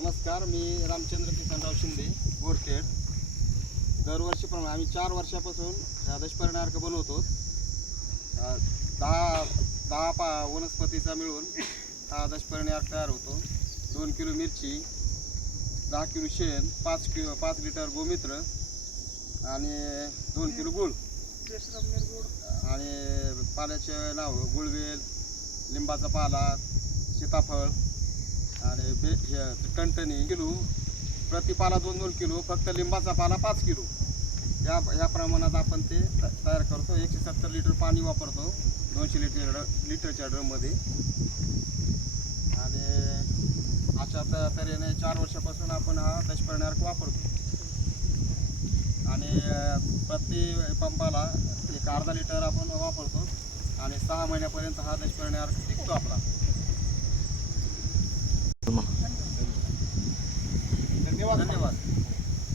नमस्कार, मी रामचंद्र किसनराव शिंदे, बोरखेड. दरवर्षीप्रमाणे आम्ही 4 वर्षापासून ह्या दशपर्णी अर्क बनवतो. 10 वनस्पतीचा मिळून हा दशपर्णी अर्क तयार होतो. 2 किलो मिरची, 10 किलो शेण, 5 लिटर गोमित्र आणि 2 किलो गूळ आणि पाल्याचे नाव गुळवेल, लिंबाचा पाला, सीताफळ आणि टणटणी किलो, प्रति पाला 2-2 किलो, फक्त लिंबाचा पाला 5 किलो. या प्रमाणात आपण ते तयार करतो. 170 लिटर पाणी वापरतो 200 लिटरच्या ड्रममध्ये. आणि अशा तऱ्हेने 4 वर्षापासून आपण हा दशपर्णी अर्क वापरतो. आणि प्रति पंपाला एक अर्धा लिटर आपण वापरतो आणि 6 महिन्यापर्यंत हा दशपर्णी अर्क टिकतो आपला. धन्यवाद.